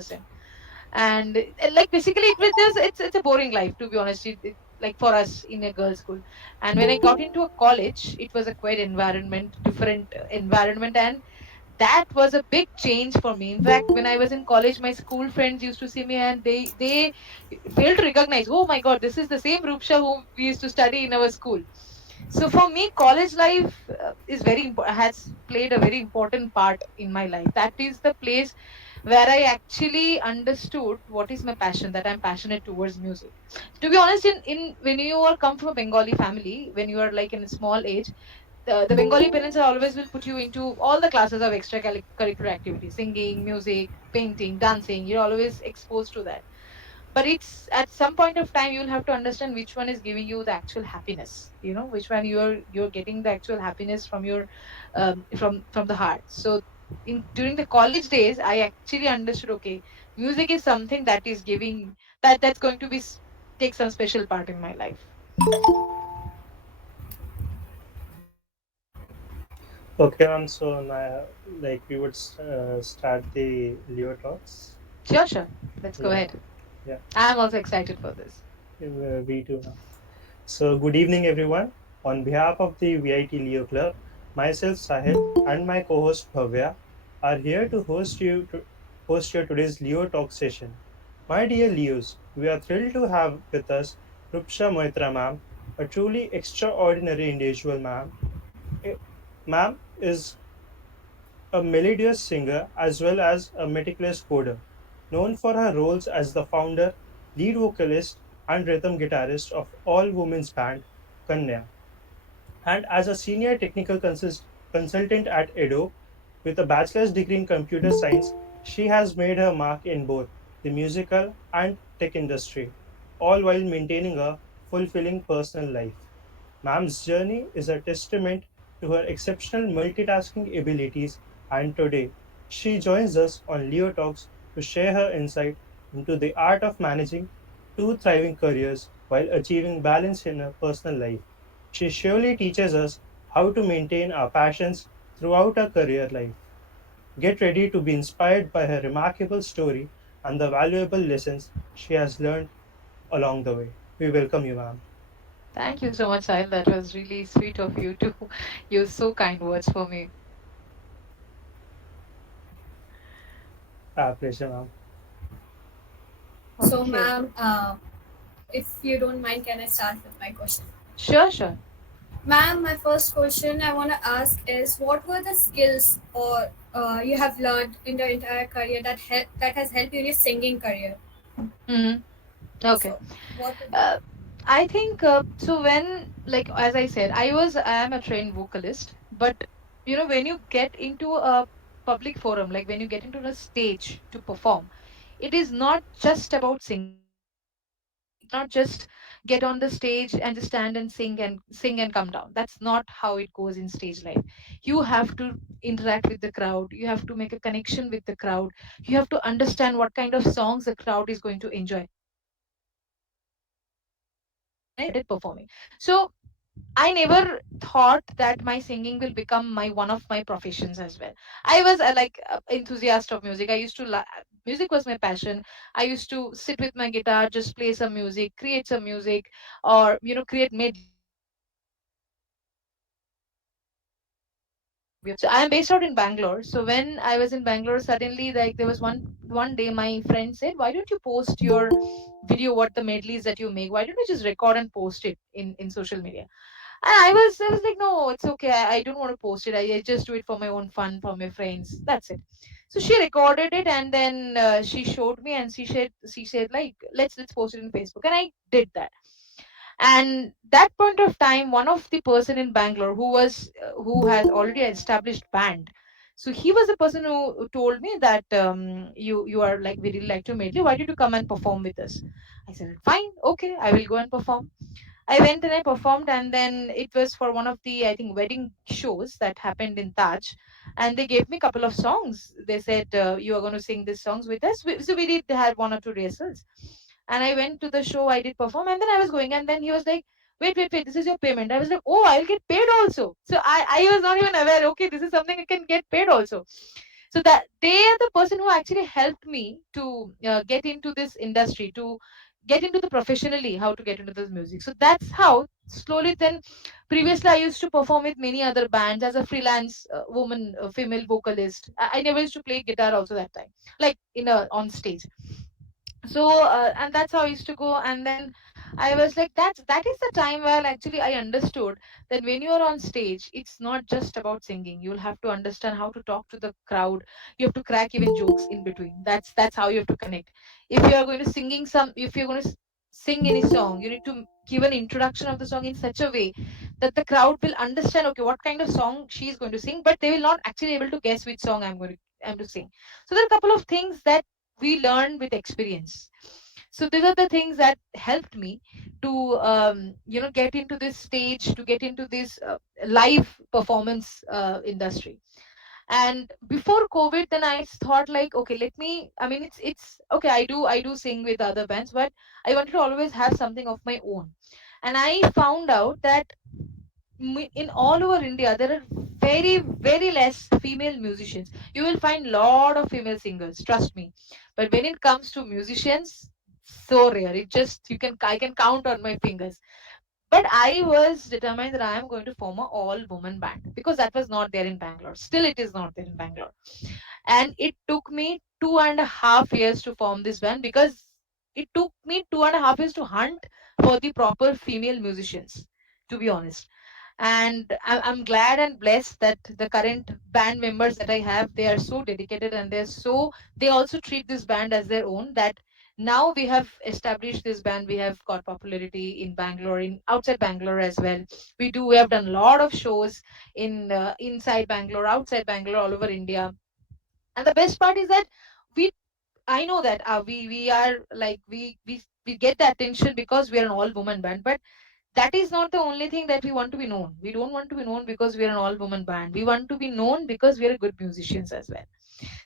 person. And like basically it was just it's a boring life, to be honest. Like for us in a girls school. And when I got into a college, it was a quite environment, different environment, and that was a big change for me. In fact, when I was in college, my school friends used to see me and they failed to recognize, oh my god, this is the same Rupsha who we used to study in our school. So for me, college life is has played a very important part in my life. That is the place where I actually understood what is my passion, that I'm passionate towards music. To be honest, in when you are come from a Bengali family, when you are like in a small age, the Bengali parents are always will put you into all the classes of extracurricular activities, singing, music, painting, dancing. You're always exposed to that. But it's at some point of time you'll have to understand which one is giving you the actual happiness. You know, which one you're getting the actual happiness from your from the heart. So in during the college days, I actually understood. Okay, music is something that is giving that's going to take some special part in my life. Okay, ma'am. So now, like we would start the Leo talks. Sure, sure. Let's go Yeah, ahead. yeah. I'm also excited for this. We too now. So good evening, everyone. On behalf of the VIT Leo Club, myself Sahil and my co-host Bhavya are here to host your today's Leo talk session. My dear Leos, we are thrilled to have with us Rupsha Moitra, ma'am, a truly extraordinary individual, ma'am. Eh, Ma'am is a melodious singer as well as a meticulous coder, known for her roles as the founder, lead vocalist, and rhythm guitarist of all women's band Kanya, and as a senior technical consultant at Adobe. With a bachelor's degree in computer science, she has made her mark in both the musical and tech industry, all while maintaining a fulfilling personal life. Ma'am's journey is a testament to her exceptional multitasking abilities, and today she joins us on Leo Talks to share her insight into the art of managing two thriving careers while achieving balance in her personal life. She surely teaches us how to maintain our passions throughout our career life. Get ready to be inspired by her remarkable story and the valuable lessons she has learned along the way. We welcome you, ma'am. Thank you so much, Sahil. That was really sweet of you to use so kind words for me. Pleasure, ma'am. So, Okay. ma'am, if you don't mind, can I start with my question? Sure, sure. Ma'am, my first question I want to ask is what were the skills or you have learned in the entire career that has helped you in your singing career? Hmm. Okay. So, what would Uh, I think so. When, like, as I said, I am a trained vocalist, but you know, when you get into a public forum, like when you get into a stage to perform, it is not just about singing. You cannot just get on the stage and just stand and sing and come down. That's not how it goes in stage life. You have to interact with the crowd. You have to make a connection with the crowd. You have to understand what kind of songs the crowd is going to enjoy. When I started performing, so I never thought that my singing will become my one of my professions as well. I was enthusiast of music. Music was my passion. I used to sit with my guitar, just play some music, create some music, or you know, create medleys. I used to do that in my free time. So I am based out in Bangalore. So when I was in Bangalore, suddenly like there was one day my friend said, "Why don't you post your video? What the medleys that you make? Why don't you just record and post it in social media?" And I was like, no, it's okay. I don't want to post it. I just do it for my own fun, for my friends. That's it. So she recorded it and then she showed me and she said like let's post it in Facebook, and I did that. And that point of time, one of the person in Bangalore who has already established band. So he was the person who told me that you are like we really like to medley. Why did you come and perform with us? I said fine, okay, I will go and perform. I went and I performed, and then it was for one of the I think wedding shows that happened in Taj, and they gave me a couple of songs. They said you are going to sing these songs with us. So we did had one or two rehearsals, and I went to the show. I did perform, and then I was going, and then he was like, "Wait, this is your payment." I was like, "Oh, I'll get paid also." So I was not even aware. Okay, this is something I can get paid also. So that they are the person who actually helped me to get into this industry, to get into the professionally, how to get into this music. So that's how slowly then, previously I used to perform with many other bands as a freelance woman, female vocalist. I never used to play guitar also that time, like in a on stage. So and that's how I used to go. And then I was like, that is the time where actually I understood that when you are on stage, it's not just about singing. You'll have to understand how to talk to the crowd. You have to crack even jokes in between. That's how you have to connect. If you are going to singing some if you're going to sing any song, you need to give an introduction of the song in such a way that the crowd will understand, okay, what kind of song she is going to sing, but they will not actually able to guess which song I'm to sing. So there are a couple of things that we learn with experience. So these are the things that helped me to get into this stage, to get into this live performance industry. And before COVID, then I thought like, okay, let me, I mean, it's okay, I do sing with other bands, but I wanted to always have something of my own. And I found out that in all over India, there are very, very less female musicians. You will find lot of female singers, trust me. But when it comes to musicians, so rare. It just I can count on my fingers. But I was determined that I am going to form a all woman band because that was not there in Bangalore. Still, it is not there in Bangalore. And it took me 2.5 years to form this band because it took me 2.5 years to hunt for the proper female musicians, to be honest. And I'm glad and blessed that the current band members that I have, they are so dedicated, and they also treat this band as their own, that now we have established this band. We have got popularity in Bangalore, in outside Bangalore as well. We have done a lot of shows in inside Bangalore, outside Bangalore, all over India. And the best part is that we I know that we are like we get the attention because we are an all woman band, but that is not the only thing that we want to be known. We don't want to be known because we are an all woman band. We want to be known because we are good musicians as well.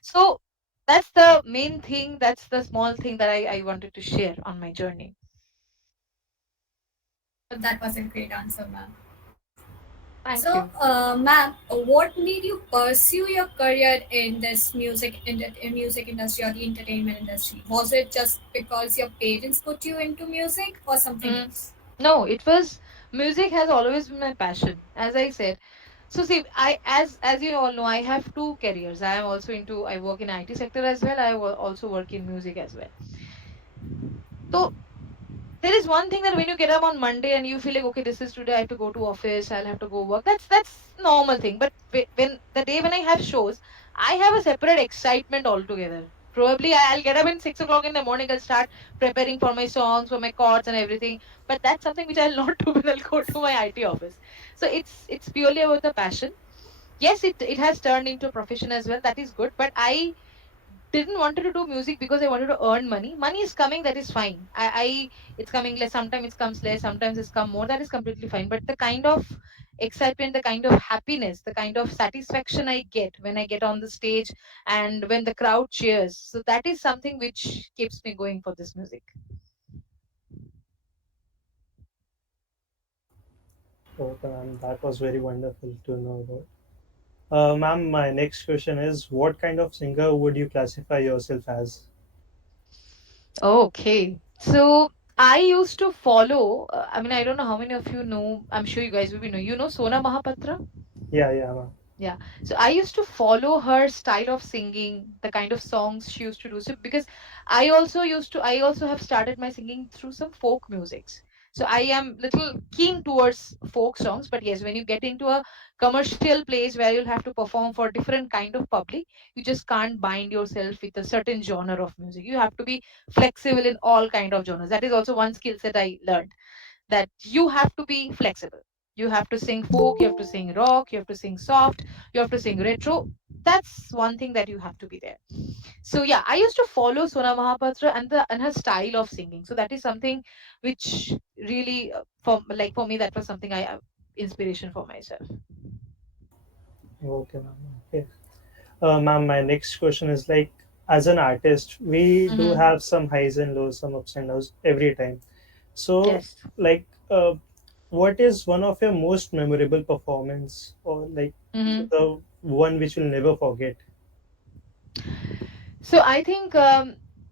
So that's the main thing. That's the small thing that I wanted to share on my journey. That was a great answer, ma'am. Thank So, you. ma'am, what made you pursue your career in this music industry or the entertainment industry? Was it just because your parents put you into music or something Mm, else? no, it was music has always been my passion, as I said. So see, as you all know, I have two careers. I work in IT sector as well. Also work in music as well. So there is one thing that when you get up on Monday and you feel like, okay, this is today, I have to go to office, I'll have to go work. That's normal thing. But when the day when I have shows, I have a separate excitement altogether. Probably I'll get up in 6 o'clock in the morning. I'll start preparing for my songs, for my chords and everything. But that's something which I'll not do when I'll go to my IT office. So it's purely about the passion. Yes, it has turned into a profession as well. That is good. But I didn't wanted to do music because I wanted to earn money. Money is coming, that is fine. I It's coming less, sometimes it comes less, sometimes it's come more. That is completely fine. But the kind of excitement, the kind of happiness, the kind of satisfaction I get when I get on the stage and when the crowd cheers, so that is something which keeps me going for this music. Okay, ma'am, that was very wonderful to know about. Ma'am, my next question is, what kind of singer would you classify yourself as? Okay. So I used to follow, I mean, I don't know how many of you know, I'm sure you guys will be know. You know Sona Mahapatra? Yeah, yeah, ma'am. Yeah. So I used to follow her style of singing, the kind of songs she used to do. So because I also have started my singing through some folk musics. So I am little keen towards folk songs, but yes, when you get into a commercial place where you'll have to perform for different kind of public, you just can't bind yourself with a certain genre of music. You have to be flexible in all kind of genres. That is also one skill set I learned, that you have to be flexible. You have to sing folk, you have to sing rock, you have to sing soft, you have to sing retro. That's one thing that you have to be there. So yeah, I used to follow Sona Mahapatra and her style of singing. So that is something which really for me, that was something I inspiration for myself. Okay, ma'am. Okay. Ma'am, my next question is like, as an artist, we do Hmm. have some highs and lows, some ups and downs every time. So, Yes. like, what is one of your most memorable performance, or like Hmm. the one which you'll never forget? So I think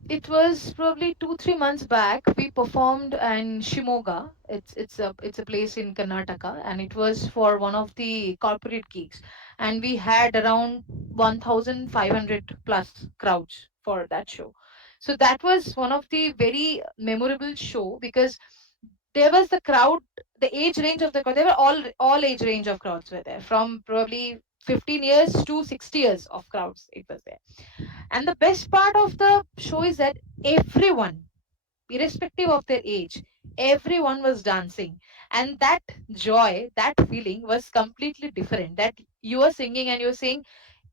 it was probably 2 3 months back. We performed in Shimoga. It's a place in Karnataka, and it was for one of the corporate gigs, and we had around 1,500 plus crowds for that show. So that was one of the very memorable show because there was the crowd, the age range of the crowd. They were all age range of crowds were there, from probably 15 years to 60 years of crowds. It was there, and the best part of the show is that everyone, irrespective of their age, everyone was dancing. And that joy, that feeling was completely different. That you are singing and you're saying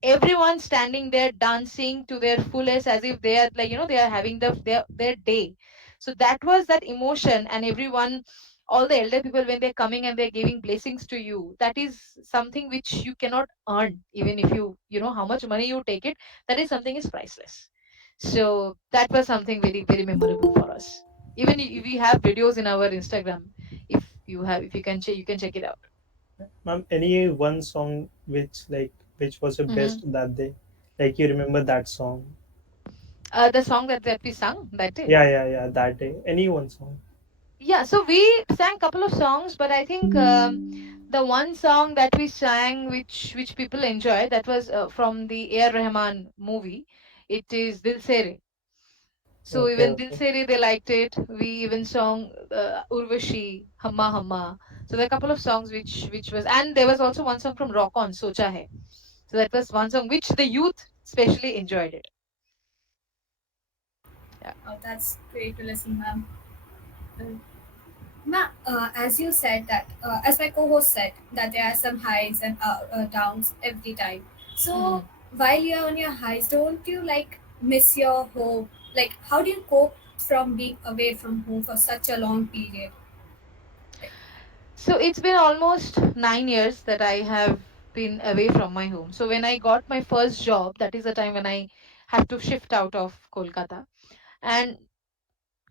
everyone standing there dancing to their fullest as if they are like, they are having their day. So that was that emotion, and everyone, all the elder people, when they're coming and they're giving blessings to you, that is something which you cannot earn. Even if you know how much money you take it, that is something is priceless. So that was something very very memorable for us. Even we have videos in our Instagram. If you can check, you can check it out. Ma'am, any one song which was your Hmm. best that day? Like you remember that song? The song that we sung that day. Yeah, that day. Any one song? Yeah, so we sang a couple of songs, but I think the one song that we sang, which people enjoy, that was from the A.R. Rahman movie. It is Dil Se Re. So Okay, even Dil okay. Se Re, they liked it. We even sung Urvashi, Hamma Hamma. So there are a couple of songs which was, and there was also one song from Rock On, Socha Hai. So that was one song which the youth especially enjoyed it. Yeah. Oh, that's great to listen, ma'am. Ma, as you said that, as my co-host said, that there are some highs and downs every time. So Mhm. while you're on your highs, don't you like miss your home? Like, how do you cope from being away from home for such a long period? Like, So it's been almost 9 years that I have been away from my home. So when I got my first job, that is the time when I have to shift out of Kolkata. And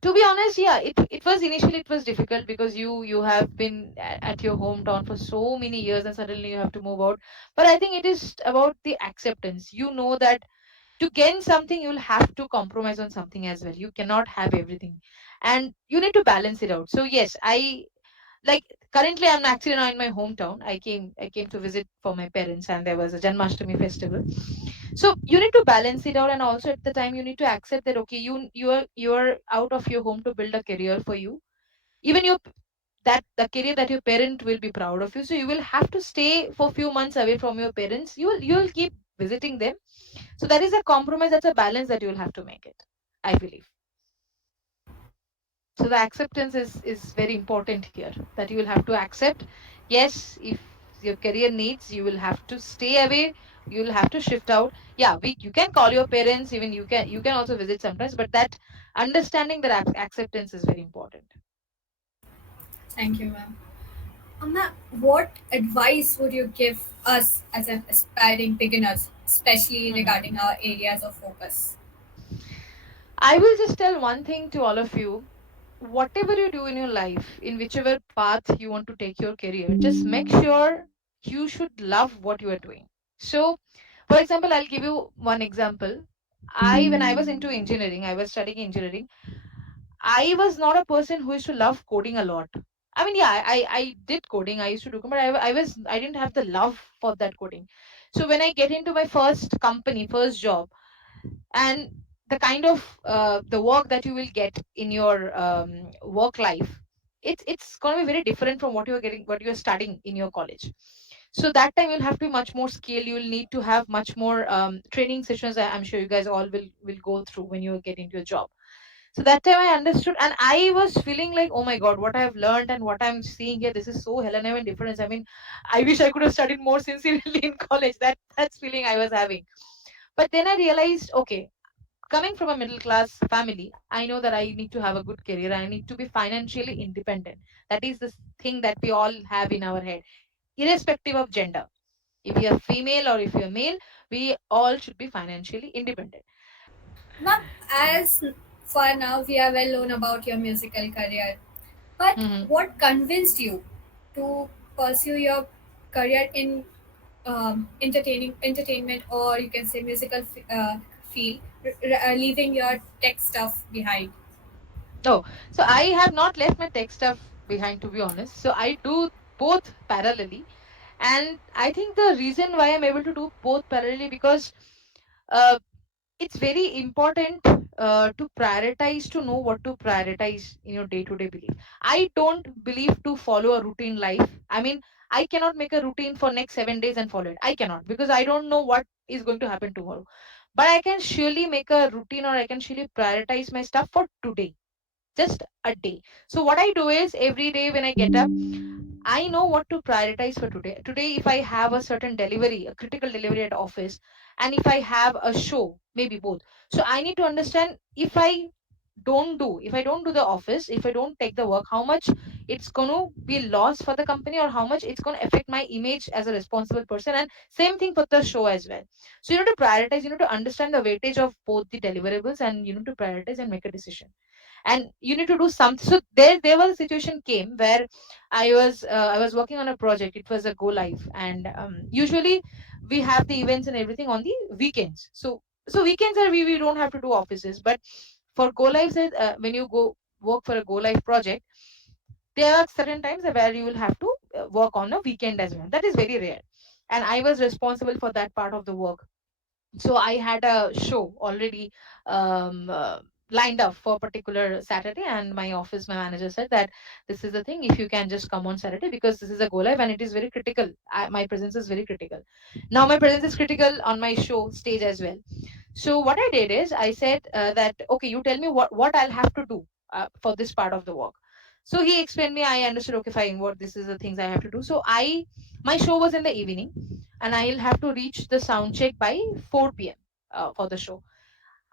to be honest, yeah, it was initially it was difficult because you have been at your hometown for so many years and suddenly you have to move out. But I think it is about the acceptance. You know that to gain something you'll have to compromise on something as well. You cannot have everything, and you need to balance it out. So yes, I like currently I'm actually now in my hometown. I came to visit for my parents, and there was a Janmashtami festival. So you need to balance it out, and also at the time you need to accept that okay, you're out of your home to build a career for you. Even your that the career that your parent will be proud of you. So you will have to stay for few months away from your parents. You'll keep visiting them. So that is a compromise, that's a balance that you'll have to make it, I believe. So the acceptance is very important here, that you will have to accept. Yes, if your career needs, you will have to stay away, you will have to shift out. Yeah, you can call your parents, even you can also visit sometimes, but that understanding, that acceptance is very important. thank you, ma'am. Ma'am, what advice would you give us as an aspiring beginners, especially Mhm. regarding our areas of focus? I will just tell one thing to all of you. Whatever you do in your life, in whichever path you want to take your career, just make sure you should love what you are doing. So, for example, I'll give you one example. When I was into engineering, I was studying engineering. I was not a person who used to love coding a lot. I mean, yeah, I did coding. I used to do, but I didn't have the love for that coding. So when I get into my first company, first job, and the kind of the work that you will get in your work life, it's going to be very different from what you're studying in your college. So that time you'll have to be much more skilled. You'll need to have much more training sessions. I'm sure you guys all will go through when you get into a job. So that time I understood, and I was feeling like, oh my god, what I have learned and what I'm seeing here, this is so hell and heaven difference. I mean, I wish I could have studied more sincerely in college. That's feeling I was having. But then I realized, okay, coming from a middle class family, I know that I need to have a good career. I need to be financially independent. That is the thing that we all have in our head, irrespective of gender. If you're female or if you're male, we all should be financially independent. Ma'am, as for now we are well known about your musical career, but Hmm. what convinced you to pursue your career in entertainment, or you can say musical field, leaving your tech stuff behind? Oh, so I have not left my tech stuff behind, to be honest. So I do both parallelly. And I think the reason why I'm able to do both parallelly, because uh, it's very important to prioritize, to know what to prioritize in your day to day belief. I don't believe to follow a routine life. I mean, I cannot make a routine for next 7 days and follow it. I cannot, because I don't know what is going to happen tomorrow. But I can surely make a routine, or I can surely prioritize my stuff for today, just a day. So what I do is, every day when I get up, I know what to prioritize for today. Today, if I have a certain delivery, a critical delivery at office, and if I have a show, maybe both. So I need to understand, if I don't do the office, if I don't take the work, how much it's going to be loss for the company, or how much it's going to affect my image as a responsible person. And same thing for the show as well. So you need to prioritize, you need to understand the weightage of both the deliverables, and you need to prioritize and make a decision. And you need to do something. So there was a situation came where I was working on a project. It was a go live, and usually we have the events and everything on the weekends. So weekends are, we don't have to do offices. But for go lives, when you go work for a go live project, there are certain times where you will have to work on a weekend as well. That is very rare, and I was responsible for that part of the work. So I had a show already um, uh, lined up for a particular Saturday, and my manager said that this is the thing, if you can just come on Saturday, because this is a go live and it is very critical. My presence is very critical. Now my presence is critical on my show stage as well. So what I did is, I said that, okay, you tell me what I'll have to do for this part of the work. So he explained me. I understood. Okay, fine. What this is the things I have to do. So my show was in the evening, and I'll have to reach the sound check by 4 p.m. For the show.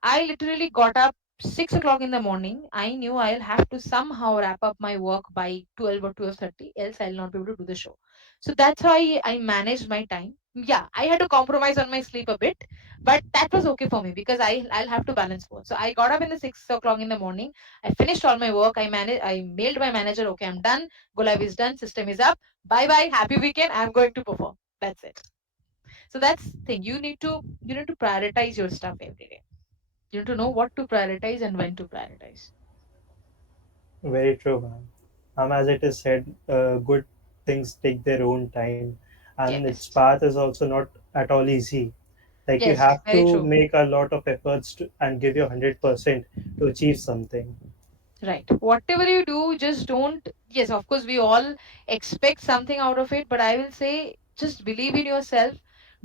I literally got up 6 o'clock in the morning. I knew I'll have to somehow wrap up my work by 12 or 12:30, else I'll not be able to do the show. So that's how I managed my time. Yeah, I had to compromise on my sleep a bit, but that was okay for me, because I'll have to balance both. So I got up in the 6 o'clock in the morning. I finished all my work. I mailed my manager. Okay, I'm done. Go live is done. System is up. Bye bye. Happy weekend. I'm going to perform. That's it. So that's the thing. You need to prioritize your stuff every day. You need to know what to prioritize and when to prioritize. Very true, ma'am. As it is said, good things take their own time, and its Yes. path is also not at all easy. Like you Yes, have very to true. make a lot of efforts and give your 100% to achieve something. Right. Whatever you do, just don't. Yes, of course, we all expect something out of it, but I will say, just believe in yourself.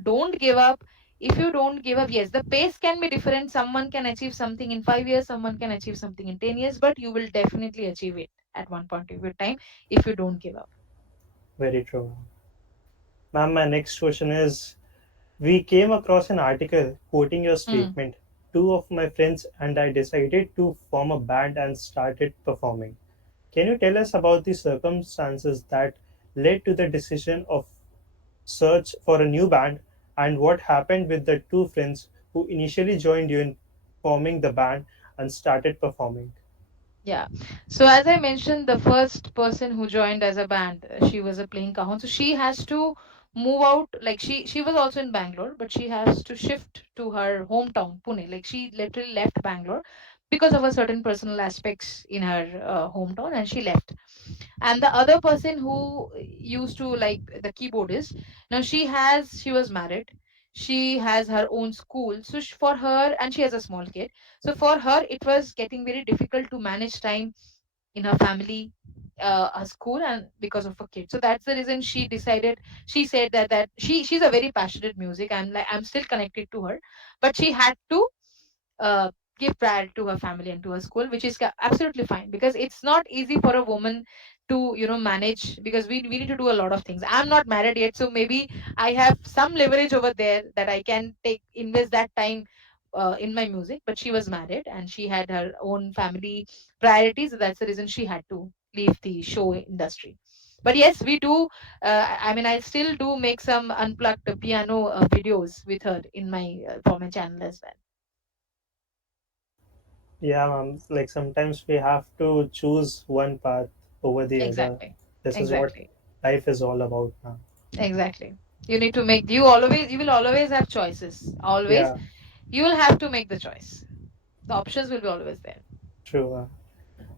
Don't give up. If you don't give up, yes, the pace can be different. Someone can achieve something in 5 years, someone can achieve something in 10 years, but you will definitely achieve it at one point of your time if you don't give up. Very true, ma'am. My next question is: we came across an article quoting your Mm. statement. Two of my friends and I decided to form a band and started performing. Can you tell us about the circumstances that led to the decision of search for a new band, and what happened with the two friends who initially joined you in forming the band and started performing? Yeah. So as I mentioned, the first person who joined as a band, she was a playing cajon. So she has to move out. Like she was also in Bangalore, but she has to shift to her hometown, Pune. Like she literally left Bangalore because of a certain personal aspects in her hometown, and she left. And the other person who used to, like, the keyboardist, now she was married. She has her own school. So for her, and she has a small kid. So for her, it was getting very difficult to manage time in her family, her school, and because of her kid. So that's the reason she decided. She said that she's a very passionate music, and like, I'm still connected to her, but she had to uh, give priority to her family and to her school, which is absolutely fine, because it's not easy for a woman to manage, because we need to do a lot of things. I'm not married yet, so maybe I have some leverage over there, that I can take invest that time in my music. But she was married and she had her own family priorities. So that's the reason she had to leave the show industry. But yes, we do. I mean, I still do make some unplugged piano videos with her in my for my channel as well. Yeah, like sometimes we have to choose one path over the other. Exactly. This is what Exactly. life is all about now. Exactly. You need to make, you will always have choices. Always. Yeah, You will have to make the choice. The options will be always there. true.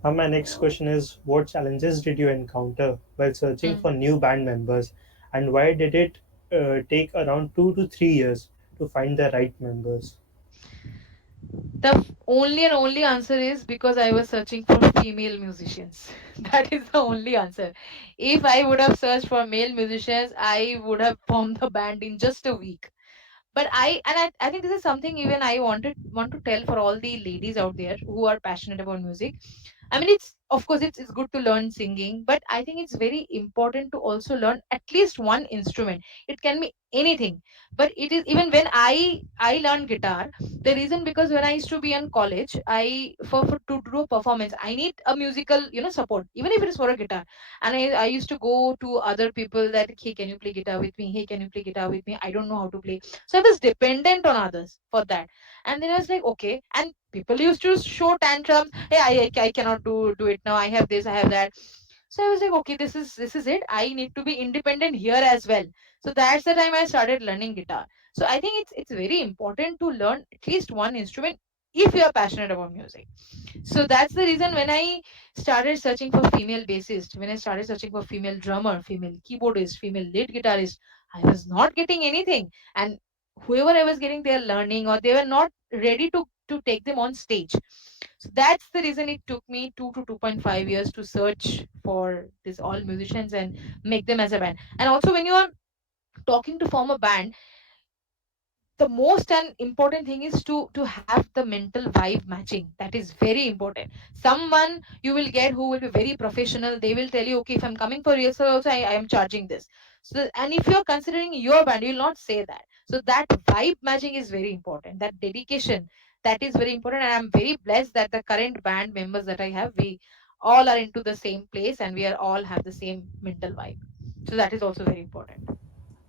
My next question is, what challenges did you encounter while searching Hmm. for new band members, and why did it take around 2 to 3 years to find the right members? Only and only answer is because I was searching for female musicians. That is the only answer. If I would have searched for male musicians, I would have formed the band in just a week. But I think this is something even I want to tell for all the ladies out there who are passionate about music. I mean, it's of course it's good to learn singing, but I think it's very important to also learn at least one instrument. It can be anything, but it is even when I learned guitar. The reason, because when I used to be in college, I for to do a performance, I need a musical support, even if it is for a guitar. And I used to go to other people that, hey, can you play guitar with me? Hey, can you play guitar with me? I don't know how to play, so I was dependent on others for that. And then I was like, okay. And people used to show tantrums. Hey, I cannot do it now. I have this, I have that. So I was like, okay, this is it. I need to be independent here as well. So that's the time I started learning guitar. So I think it's very important to learn at least one instrument if you are passionate about music. So that's the reason when I started searching for female bassist, when I started searching for female drummer, female keyboardist, female lead guitarist, I was not getting anything. And whoever I was getting, they are learning or they were not ready to take them on stage. So that's the reason it took me 2 to 2.5 years to search for this all musicians and make them as a band. And also when you are talking to form a band, the most and important thing is to have the mental vibe matching. That is very important. Someone you will get who will be very professional, they will tell you, okay, if I'm coming for rehearsal also, I am charging this. So, and if you're considering your band, you will not say that. So that vibe matching is very important, that dedication, that is very important. And I'm very blessed that the current band members that I have, we all are into the same place and we are all have the same mental vibe. So that is also very important.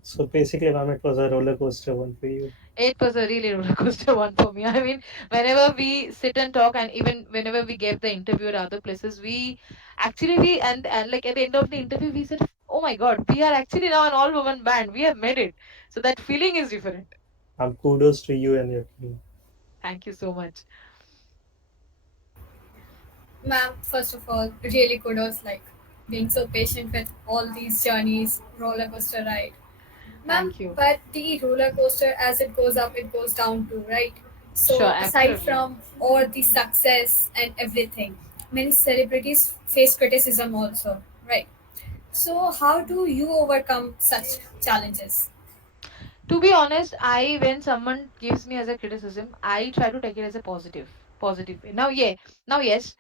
So basically, ma'am, it was a roller coaster one for you. It was a really roller coaster one for me. I mean, whenever we sit and talk, and even whenever we gave the interview at other places, we actually and like at the end of the interview, we said, "Oh my God, we are actually now an all-woman band. We have made it." So that feeling is different. Kudos to you and your team. Thank you so much. Ma'am, first of all, really kudos, like being so patient with all these journeys, roller coaster ride. Ma'am, Thank you. but the roller coaster, as it goes up, it goes down too, right? Sure, So, aside absolutely. from all the success and everything, many celebrities face criticism also, right? So, how do you overcome such challenges? To be honest, I when someone gives me as a criticism, I try to take it as a positive way. Now, yeah, now yes,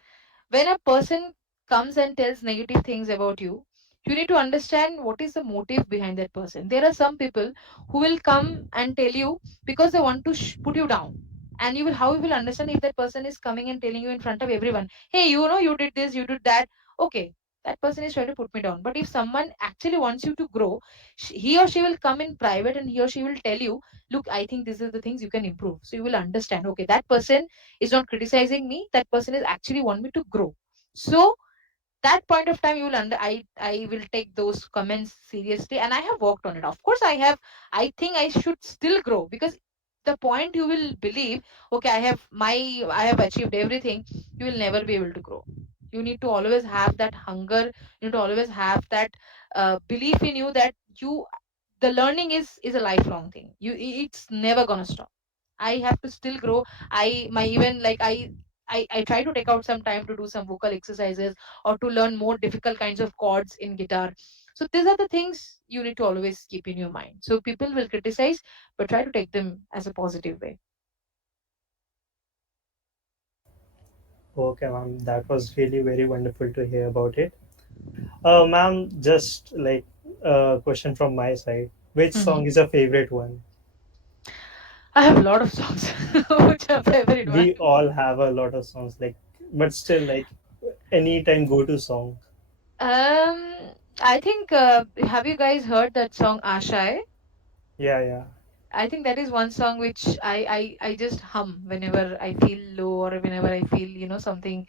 when a person comes and tells negative things about you, you need to understand what is the motive behind that person. There are some people who will come and tell you because they want to put you down. And you will how you will understand if that person is coming and telling you in front of everyone, hey, you did this, you did that. Okay, that person is trying to put me down. But if someone actually wants you to grow, he or she will come in private and he or she will tell you, look, I think this is the things you can improve. So you will understand, okay, that person is not criticizing me, that person is actually want me to grow. So that point of time you will I will take those comments seriously, and I have worked on it. Of course I think I should still grow, because the point you will believe, okay, I have achieved everything, you will never be able to grow. You need to always have that hunger, you need to always have that belief in you that you the learning is a lifelong thing. It's never gonna stop. I have to still grow. I my even like I try to take out some time to do some vocal exercises or to learn more difficult kinds of chords in guitar. So these are the things you need to always keep in your mind. So people will criticize, but try to take them as a positive way. Okay, ma'am, that was really very wonderful to hear about it. Ma'am, just like a question from my side. Which song Mhm. is your favorite one? I have a lot of songs which are favorite one. We all have a lot of songs, like, but still, like, anytime go to song. I think have you guys heard that song Ashai? Yeah, yeah. I think that is one song which I just hum whenever I feel low or whenever I feel something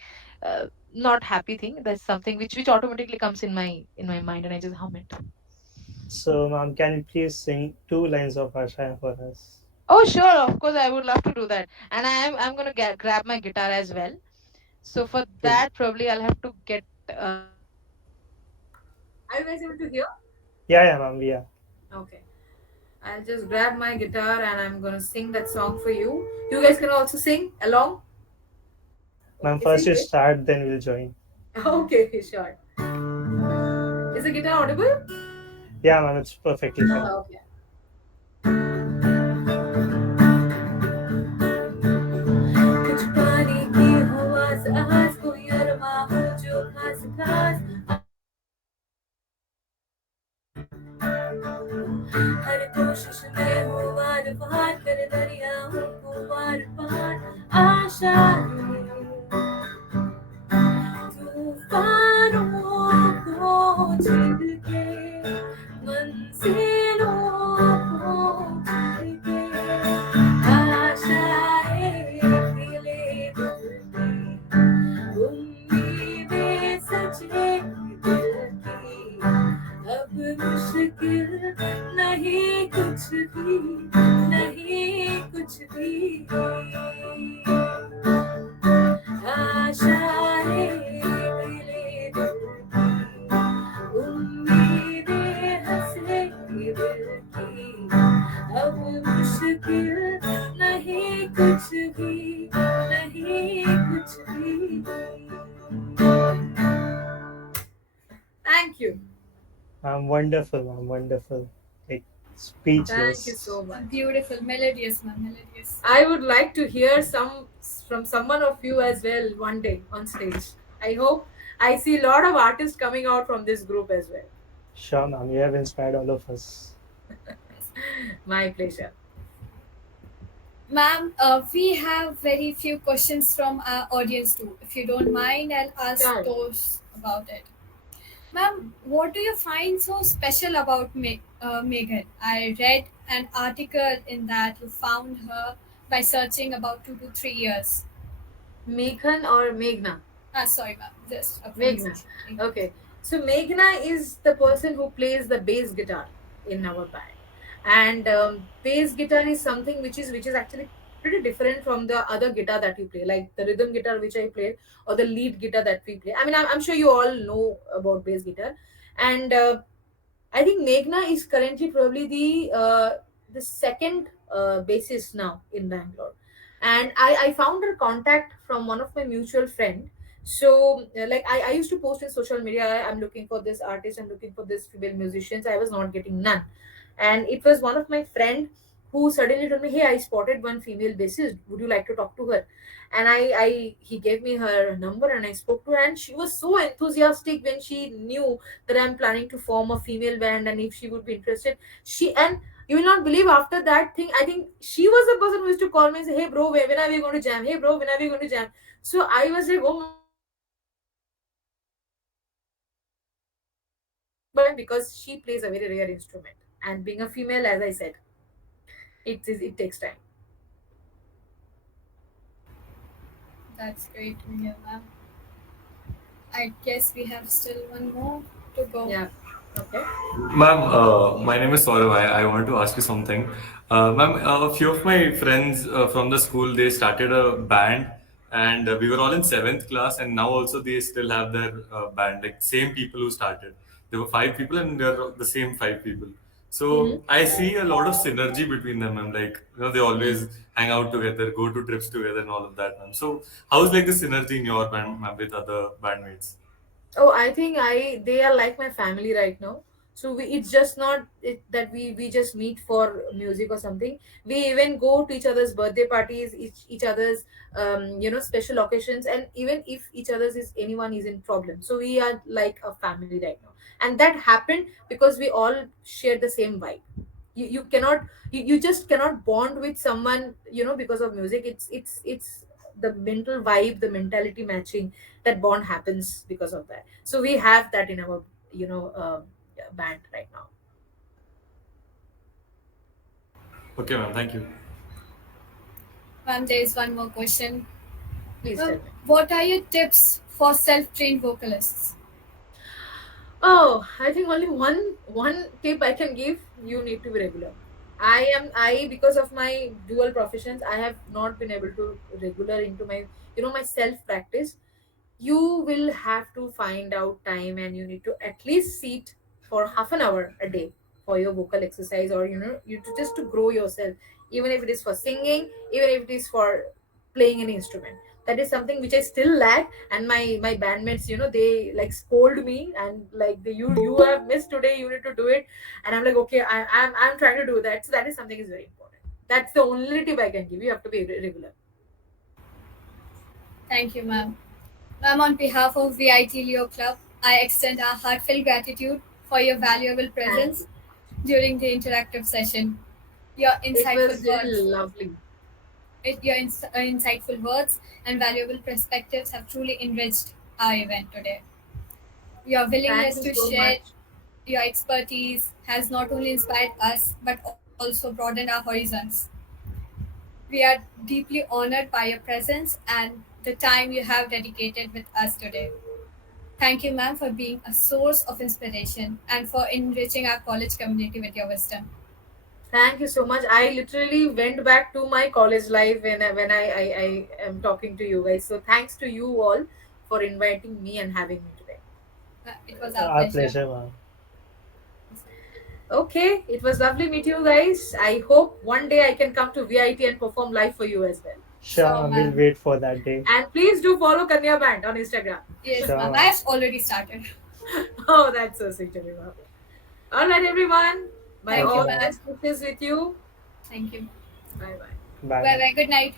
not happy thing. That's something which automatically comes in my mind and I just hum it. So, ma'am, can you please sing two lines of Asha for us? Oh, sure, of course, I would love to do that. And I'm gonna grab my guitar as well. So for Sure. that, probably I'll have to get. Are you guys able to hear? Yeah, yeah, ma'am, we are. Okay. I'll just grab my guitar and I'm gonna sing that song for you. You guys can also sing along. Ma'am, Okay, first sing you it. start, then we'll join. Okay, sure. Is the guitar audible? Yeah, ma'am, it's perfectly fine. Okay. कुछ पानी की हवा सांस कोई अरमा हो जो खास खास हर कोशिश में हो वार पार कर दरियाओं को पार पार आशाएं तूफानों को झेल के मंजिलों को चल के आशाएं खिले दिल की उम्मीदें सजे दिल की अब मुश्किल नहीं कुछ भी नहीं कुछ भी आशाएं खिले दिल की उम्मीदें हंसे दिल की अब मुश्किल नहीं कुछ भी नहीं कुछ भी Thank you. Ma'am, wonderful, ma'am, wonderful. Like, Thank you speechless. so much. Beautiful, melodious, ma'am, melodious. I would like to hear some from someone of you as well one day on stage. I hope I see a lot of artists coming out from this group as well. Sure, ma'am, you have inspired all of us. My pleasure. Ma'am, we have very few questions from our audience too. If you don't mind, I'll ask Sure. those about it. Ma'am, what do you find so special about Megan? I read an article in that you found her by searching about 2 to 3 years. Meghan or Meghna? Sorry, ma'am, just a Meghna. pronunciation. Okay. So Meghna is the person who plays the bass guitar in our band, and bass guitar is something which is actually pretty different from the other guitar that you play, like the rhythm guitar which I play or the lead guitar that we play. I mean, I'm sure you all know about bass guitar, and I think Meghna is currently probably the second bassist now in Bangalore, and I found her contact from one of my mutual friend. So like I used to post in social media, I'm looking for this artist, I'm looking for this female musicians. I was not getting none, and it was one of my friend who suddenly told me, "Hey, I spotted one female bassist. Would you like to talk to her?" And I he gave me her number and I spoke to her, and she was so enthusiastic when she knew that I'm planning to form a female band and if she would be interested. She and you will not believe after that thing, I think she was the person who used to call me and say, "Hey bro, when are we going to jam? Hey bro, when are we going to jam?" So I was like, "Oh my god, this is so amazing." But because she plays a very rare instrument, and being a female, as I said, it takes time. That's great to hear, ma'am. I guess we have still one more to go. Yeah. Okay. Ma'am, my name is Saurav. I want to ask you something. Ma'am, a few of my friends from the school, they started a band and we were all in seventh class and now also they still have their band, like same people who started. There were five people and they're the same five people. Mm-hmm. So I see a lot of synergy between them. I'm like, they always hang out together, go to trips together and all of that, ma'am. So how's like the synergy in your band, ma'am, with other bandmates? Oh, I think they are like my family right now. So it's just not that we just meet for music or something. We even go to each other's birthday parties, each other's special occasions, and even if each other's is anyone is in problem, so we are like a family right now. And that happened because we all share the same vibe. You cannot you just cannot bond with someone because of music. It's the mental vibe, the mentality matching, that bond happens because of that. So we have that in our band right now. Okay, ma'am, thank you. Ma'am, there is one more question. Please tell me. What are your tips for self-trained vocalists? Oh, I think only one tip I can give. You need to be regular. I because of my dual professions, I have not been able to regular into my my self practice. You will have to find out time, and you need to at least sit for half an hour a day for your vocal exercise, or you to just to grow yourself, even if it is for singing, even if it is for playing an instrument. That is something which I still lack, and my bandmates, they like scold me, and like you have missed today, you need to do it. And I'm like, okay, I'm trying to do that. So that is something is very important. That's the only tip I can give. You have to be regular. Thank you, ma'am. Ma'am, on behalf of VIT Leo Club, I extend our heartfelt gratitude for your valuable Thank presence you. during the interactive session. Your It insightful was really words, lovely. insightful words and valuable perspectives have truly enriched our event today. Your Thank willingness you to so share much. your expertise has not only inspired us but also broadened our horizons. We are deeply honored by your presence and the time you have dedicated with us today. Thank you, ma'am, for being a source of inspiration and for enriching our college community with your wisdom. Thank you so much. I literally went back to my college life when I am talking to you guys. So thanks to you all for inviting me and having me today. It was our Our pleasure. pleasure, ma'am. Okay, it was lovely meet you guys. I hope one day I can come to VIT and perform live for you as well. Sure, Sure, we'll ma'am. wait for that day. And please do follow Kanya Band on Instagram. Yes, Sure, ma'am. I ma'am. have already started. Oh, that's so sweet of you, ma'am. All right, everyone. My Thank Okay, you, all ma'am. ma'am. best wishes with you. Thank you. Bye bye. Bye, Bye ma'am. bye. Good night.